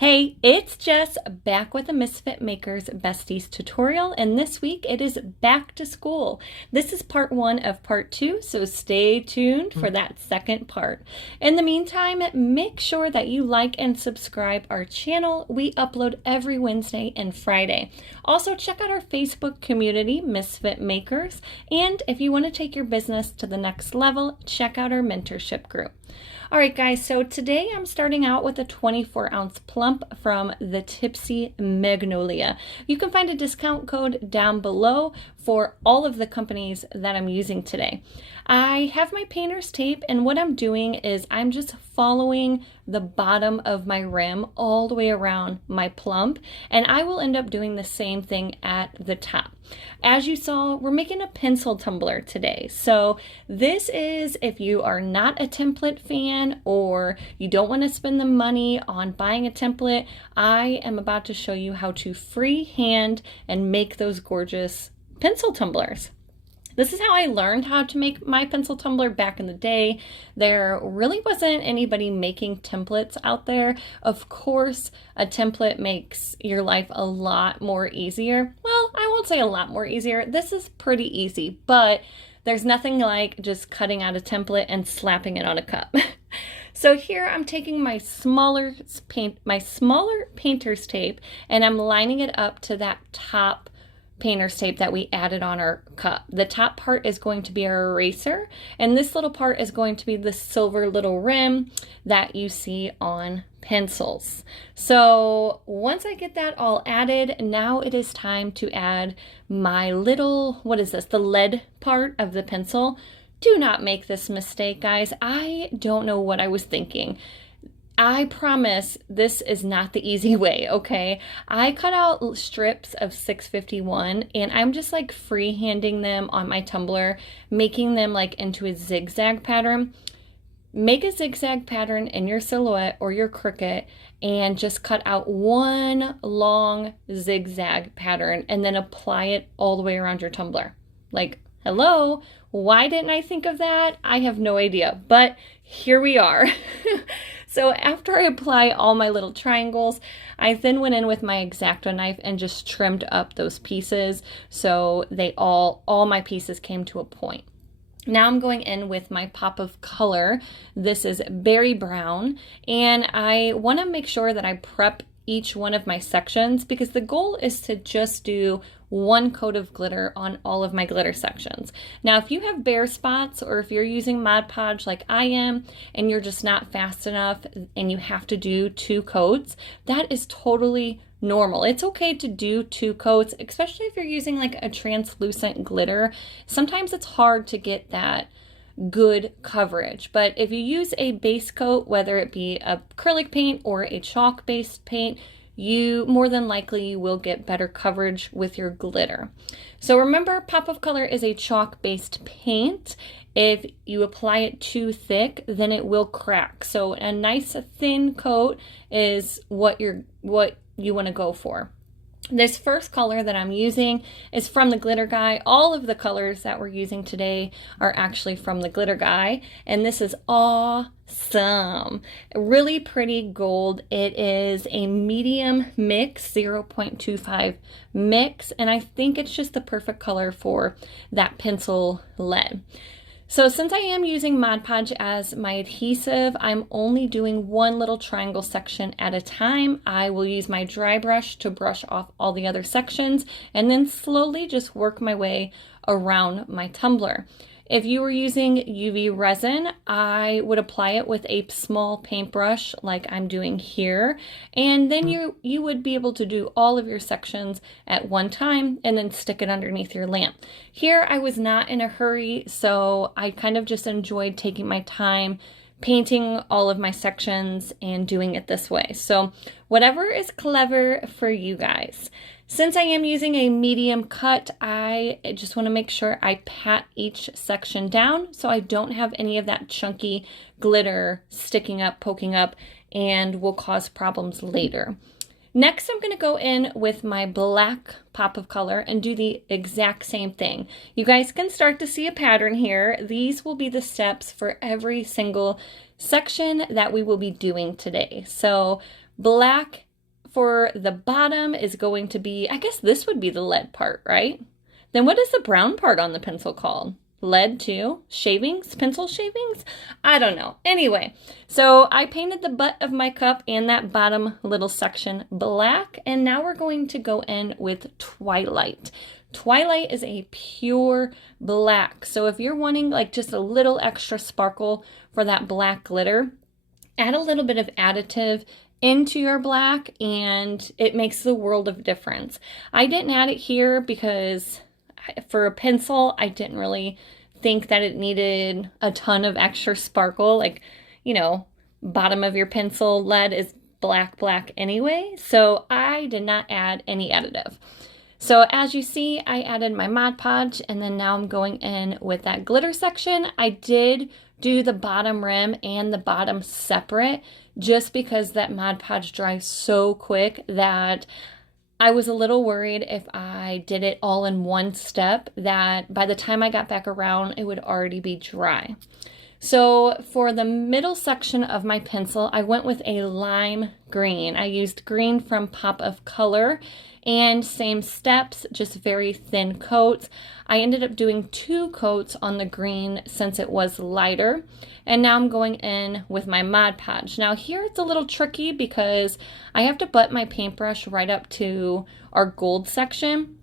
Hey, it's Jess back with a Misfit Makers Besties tutorial, and this week it is back to school. This is part 1 of part 2, so stay tuned for that second part. In the meantime, make sure that you like and subscribe our channel. We upload every Wednesday and Friday. Also, check out our Facebook community, Misfit Makers, and if you want to take your business to the next level, check out our mentorship group. All right, guys, so today I'm starting out with a 24-ounce Plump from the Tipsy Magnolia. You can find a discount code down below for all of the companies that I'm using today. I have my painter's tape, and what I'm doing is I'm just following the bottom of my rim all the way around my Plump, and I will end up doing the same thing at the top. As you saw, we're making a pencil tumbler today. So this is if you are not a template fan or you don't want to spend the money on buying a template, I am about to show you how to freehand and make those gorgeous pencil tumblers. This is how I learned how to make my pencil tumbler back in the day. There really wasn't anybody making templates out there. Of course, a template makes your life a lot more easier. Well, I won't say a lot more easier. This is pretty easy, but there's nothing like just cutting out a template and slapping it on a cup. So here I'm taking my smaller painter's tape, and I'm lining it up to that top painter's tape that we added on our cup. The top part is going to be our eraser, and this little part is going to be the silver little rim that you see on pencils. So once I get that all added, now it is time to add my little, what is this, the lead part of the pencil. Do not make this mistake, guys. I don't know what I was thinking. I promise this is not the easy way, okay? I cut out strips of 651 and I'm just like freehanding them on my tumbler, making them like into a zigzag pattern. Make a zigzag pattern in your silhouette or your Cricut and just cut out one long zigzag pattern and then apply it all the way around your tumbler. Like, hello, why didn't I think of that? I have no idea, but here we are. So after I apply all my little triangles, I then went in with my X-Acto knife and just trimmed up those pieces so they all my pieces came to a point. Now I'm going in with my pop of color. This is berry brown, and I want to make sure that I prep each one of my sections because the goal is to just do one coat of glitter on all of my glitter sections. Now, if you have bare spots or if you're using Mod Podge like I am and you're just not fast enough and you have to do 2 coats, that is totally normal. It's okay to do 2 coats, especially if you're using like a translucent glitter. Sometimes it's hard to get that good coverage, but if you use a base coat, whether it be acrylic paint or a chalk based paint, you more than likely will get better coverage with your glitter. So remember, pop of color is a chalk based paint. If you apply it too thick, then it will crack. So a nice thin coat is what you want to go for. This first color that I'm using is from the Glitter Guy. All of the colors that we're using today are actually from the Glitter Guy, and this is awesome. Really pretty gold. It is a medium mix, 0.25 mix, and I think it's just the perfect color for that pencil lead. So since I am using Mod Podge as my adhesive, I'm only doing one little triangle section at a time. I will use my dry brush to brush off all the other sections and then slowly just work my way around my tumbler. If you were using UV resin, I would apply it with a small paintbrush like I'm doing here, and then you would be able to do all of your sections at one time and then stick it underneath your lamp. Here I was not in a hurry, so I kind of just enjoyed taking my time painting all of my sections and doing it this way. So whatever is clever for you guys. Since I am using a medium cut, I just want to make sure I pat each section down so I don't have any of that chunky glitter sticking up, poking up, and will cause problems later. Next, I'm going to go in with my black pop of color and do the exact same thing. You guys can start to see a pattern here. These will be the steps for every single section that we will be doing today. So black for the bottom is going to be, I guess this would be the lead part, right? Then what is the brown part on the pencil called? Lead too? Shavings? Pencil shavings? I don't know. Anyway, so I painted the butt of my cup and that bottom little section black, and now we're going to go in with Twilight. Twilight is a pure black, so if you're wanting like just a little extra sparkle for that black glitter, add a little bit of additive into your black and it makes the world of difference. I didn't add it here because for a pencil, I didn't really think that it needed a ton of extra sparkle. Like, you know, bottom of your pencil lead is black anyway, so I did not add any additive. So as you see, I added my Mod Podge, and then now I'm going in with that glitter section. I did do the bottom rim and the bottom separate just because that Mod Podge dries so quick that I was a little worried if I did it all in one step that by the time I got back around, it would already be dry. So for the middle section of my pencil, I went with a lime green. I used green from Pop of Color, and same steps, just very thin coats. I ended up doing 2 coats on the green since it was lighter. And now I'm going in with my Mod Podge. Now here it's a little tricky because I have to butt my paintbrush right up to our gold section.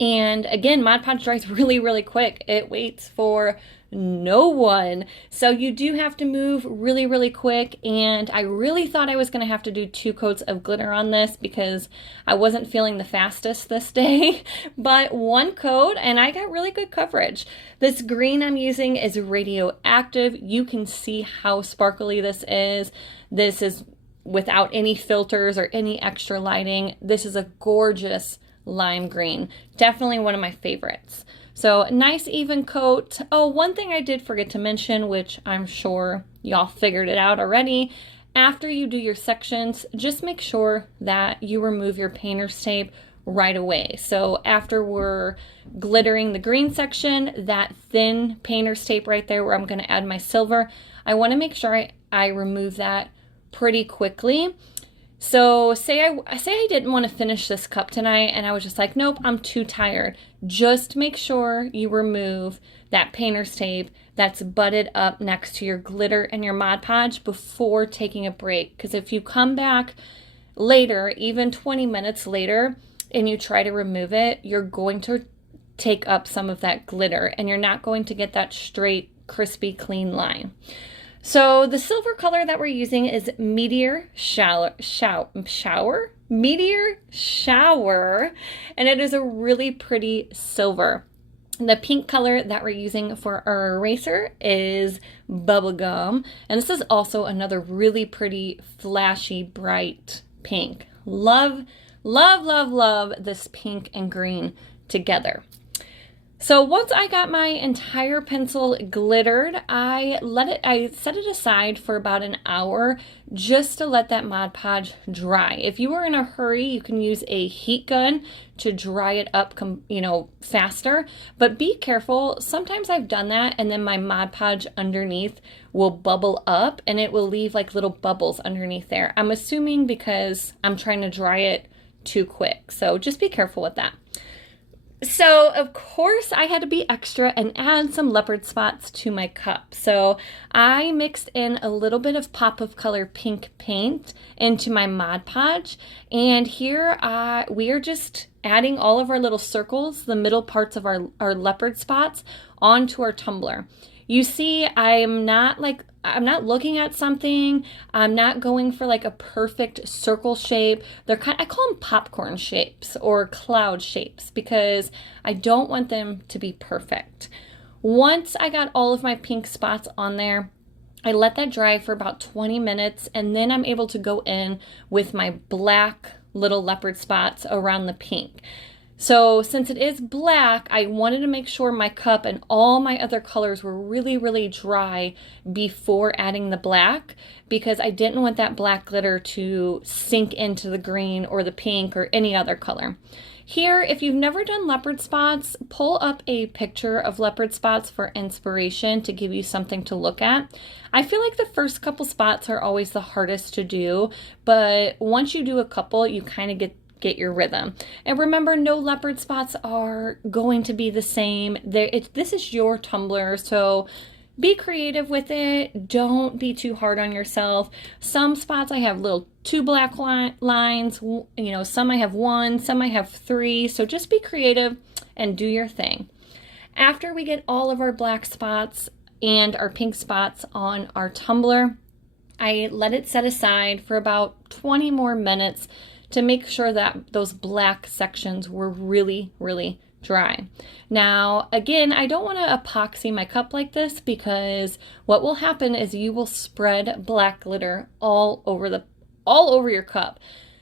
And again, Mod Podge dries really quick. It waits for no one. So you do have to move really quick. And I really thought I was going to have to do 2 coats of glitter on this because I wasn't feeling the fastest this day. But 1 coat and I got really good coverage. This green I'm using is Radioactive. You can see how sparkly this is. This is without any filters or any extra lighting. This is a gorgeous lime green. Definitely one of my favorites. So nice even coat. Oh, one thing I did forget to mention, which I'm sure y'all figured it out already. After you do your sections, just make sure that you remove your painter's tape right away. So after we're glittering the green section, that thin painter's tape right there where I'm going to add my silver, I want to make sure I remove that pretty quickly. So say I didn't want to finish this cup tonight and I was just like, nope, I'm too tired. Just make sure you remove that painter's tape that's butted up next to your glitter and your Mod Podge before taking a break. Because if you come back later, even 20 minutes later, and you try to remove it, you're going to take up some of that glitter and you're not going to get that straight, crispy, clean line. So the silver color that we're using is Meteor Shower, Meteor Shower, and it is a really pretty silver. The pink color that we're using for our eraser is Bubblegum, and this is also another really pretty, flashy, bright pink. Love this pink and green together. So once I got my entire pencil glittered, I set it aside for about an hour just to let that Mod Podge dry. If you are in a hurry, you can use a heat gun to dry it up, faster, but be careful. Sometimes I've done that and then my Mod Podge underneath will bubble up and it will leave like little bubbles underneath there. I'm assuming because I'm trying to dry it too quick. So just be careful with that. So, of course, I had to be extra and add some leopard spots to my cup. So, I mixed in a little bit of Pop of Color pink paint into my Mod Podge. And here we are just adding all of our little circles, the middle parts of our leopard spots, onto our tumbler. You see, I'm not looking at something. I'm not going for like a perfect circle shape. I call them popcorn shapes or cloud shapes because I don't want them to be perfect. Once I got all of my pink spots on there, I let that dry for about 20 minutes and then I'm able to go in with my black little leopard spots around the pink. So since it is black, I wanted to make sure my cup and all my other colors were really dry before adding the black because I didn't want that black glitter to sink into the green or the pink or any other color. Here, if you've never done leopard spots, pull up a picture of leopard spots for inspiration to give you something to look at. I feel like the first couple spots are always the hardest to do, but once you do a couple, you kind of get your rhythm. And remember, no leopard spots are going to be the same. This is your tumbler, so be creative with it. Don't be too hard on yourself. Some spots I have little 2 black lines, you know, some I have 1, some I have 3. So just be creative and do your thing. After we get all of our black spots and our pink spots on our tumbler, I let it set aside for about 20 more minutes to make sure that those black sections were really, really dry. Now, again, I don't want to epoxy my cup like this, because what will happen is you will spread black glitter all over your cup.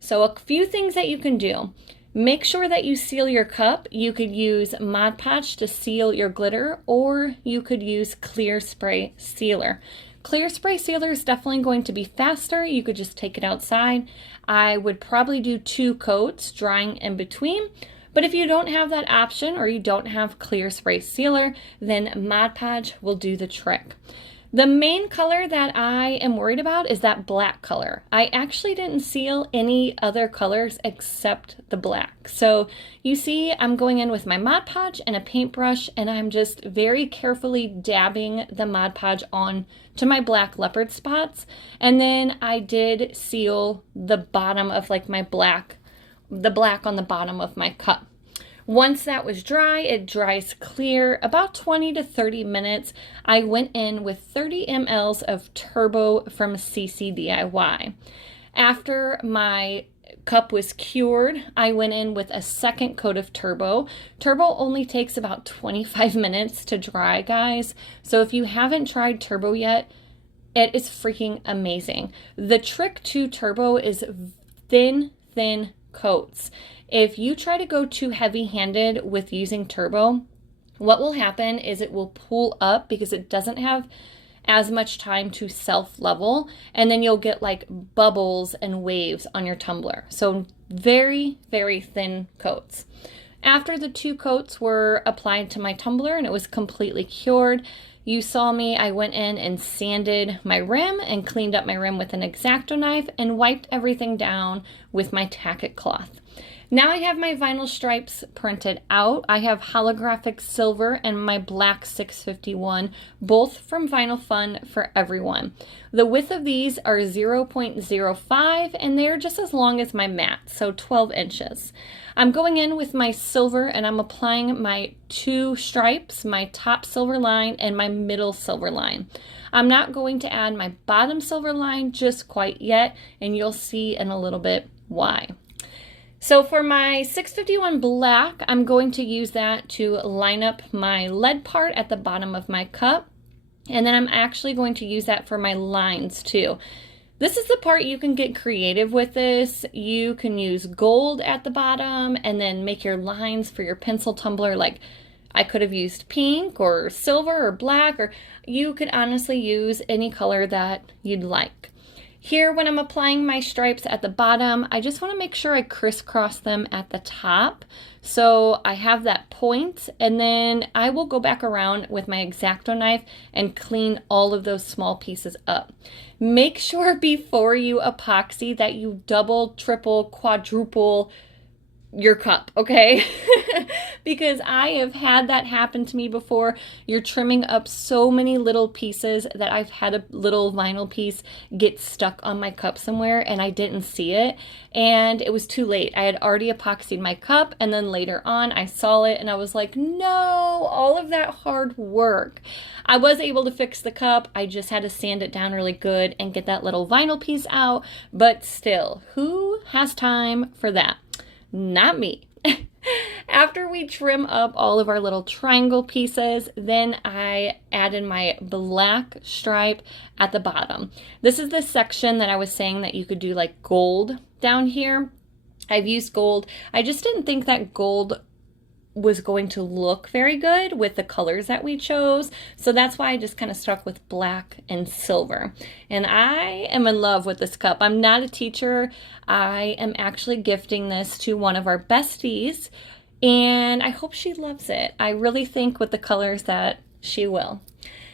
So a few things that you can do. Make sure that you seal your cup. You could use Mod Podge to seal your glitter, or you could use clear spray sealer. Clear spray sealer is definitely going to be faster. You could just take it outside. I would probably do 2 coats, drying in between. But if you don't have that option, or you don't have clear spray sealer, then Mod Podge will do the trick. The main color that I am worried about is that black color. I actually didn't seal any other colors except the black. So you see, I'm going in with my Mod Podge and a paintbrush, and I'm just very carefully dabbing the Mod Podge on to my black leopard spots. And then I did seal the bottom of like my the black on the bottom of my cup. Once that was dry, it dries clear about 20 to 30 minutes. I went in with 30 mLs of turbo from CCDIY. After my cup was cured, I went in with a second coat of turbo. Turbo only takes about 25 minutes to dry, guys. So if you haven't tried turbo yet, it is freaking amazing. The trick to turbo is thin coats. If you try to go too heavy-handed with using turbo, what will happen is it will pull up because it doesn't have as much time to self-level, and then you'll get like bubbles and waves on your tumbler. So very, very thin coats. After the 2 coats were applied to my tumbler and it was completely cured, you saw me, I went in and sanded my rim and cleaned up my rim with an X-Acto knife and wiped everything down with my tack cloth. Now I have my vinyl stripes printed out. I have holographic silver and my black 651, both from Vinyl Fun for Everyone. The width of these are 0.05 and they're just as long as my mat, so 12 inches. I'm going in with my silver and I'm applying my 2 stripes, my top silver line and my middle silver line. I'm not going to add my bottom silver line just quite yet, and you'll see in a little bit why. So for my 651 black, I'm going to use that to line up my lead part at the bottom of my cup. And then I'm actually going to use that for my lines too. This is the part you can get creative with this. You can use gold at the bottom and then make your lines for your pencil tumbler. Like I could have used pink or silver or black, or you could honestly use any color that you'd like. Here, when I'm applying my stripes at the bottom, I just want to make sure I crisscross them at the top. So I have that point, and then I will go back around with my X-Acto knife and clean all of those small pieces up. Make sure before you epoxy that you double, triple, quadruple your cup, okay? Because I have had that happen to me before. You're trimming up so many little pieces that I've had a little vinyl piece get stuck on my cup somewhere and I didn't see it, and it was too late. I had already epoxied my cup, and then later on I saw it and I was like, no, all of that hard work. I was able to fix the cup. I just had to sand it down really good and get that little vinyl piece out, but still, who has time for that? Not me. After we trim up all of our little triangle pieces, then I added my black stripe at the bottom. This is the section that I was saying that you could do like gold down here. I've used gold. I just didn't think that gold was going to look very good with the colors that we chose. So that's why I just kind of stuck with black and silver. And I am in love with this cup. I'm not a teacher. I am actually gifting this to one of our besties, and I hope she loves it. I really think with the colors that she will.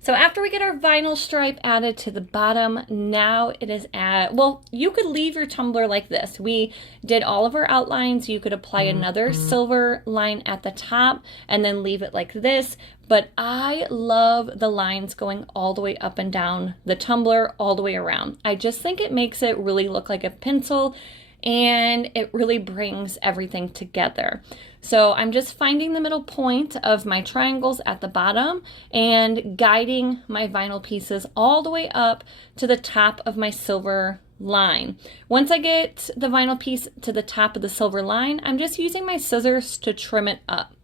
So after we get our vinyl stripe added to the bottom, now it is well, you could leave your tumbler like this. We did all of our outlines. You could apply another silver line at the top and then leave it like this. But I love the lines going all the way up and down the tumbler, all the way around. I just think it makes it really look like a pencil, and it really brings everything together. So I'm just finding the middle point of my triangles at the bottom and guiding my vinyl pieces all the way up to the top of my silver line. Once I get the vinyl piece to the top of the silver line, I'm just using my scissors to trim it up.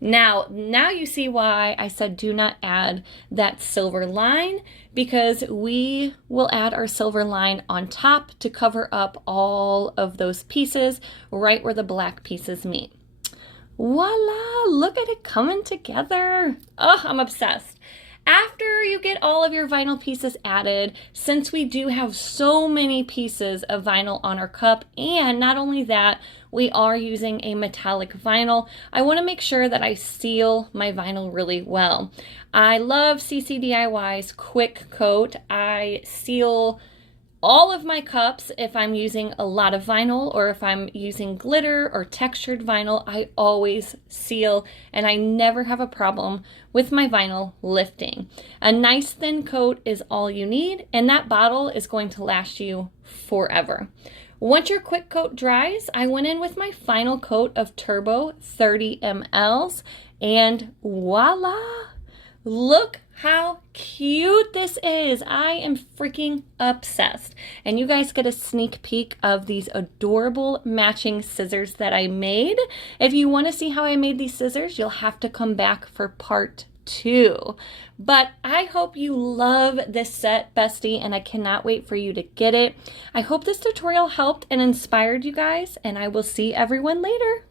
Now you see why I said do not add that silver line, because we will add our silver line on top to cover up all of those pieces right where the black pieces meet. Voila, look at it coming together. Oh, I'm obsessed. After you get all of your vinyl pieces added, since we do have so many pieces of vinyl on our cup, and not only that, we are using a metallic vinyl, I want to make sure that I seal my vinyl really well. I love CCDIY's quick coat. I seal all of my cups if I'm using a lot of vinyl, or if I'm using glitter or textured vinyl, I always seal, and I never have a problem with my vinyl lifting. A nice thin coat is all you need, and that bottle is going to last you forever. Once your quick coat dries, I went in with my final coat of Turbo 30 mLs, and voila! Look how cute this is. I am freaking obsessed. And you guys get a sneak peek of these adorable matching scissors that I made. If you want to see how I made these scissors, you'll have to come back for part 2. But I hope you love this set, bestie, and I cannot wait for you to get it. I hope this tutorial helped and inspired you guys, and I will see everyone later.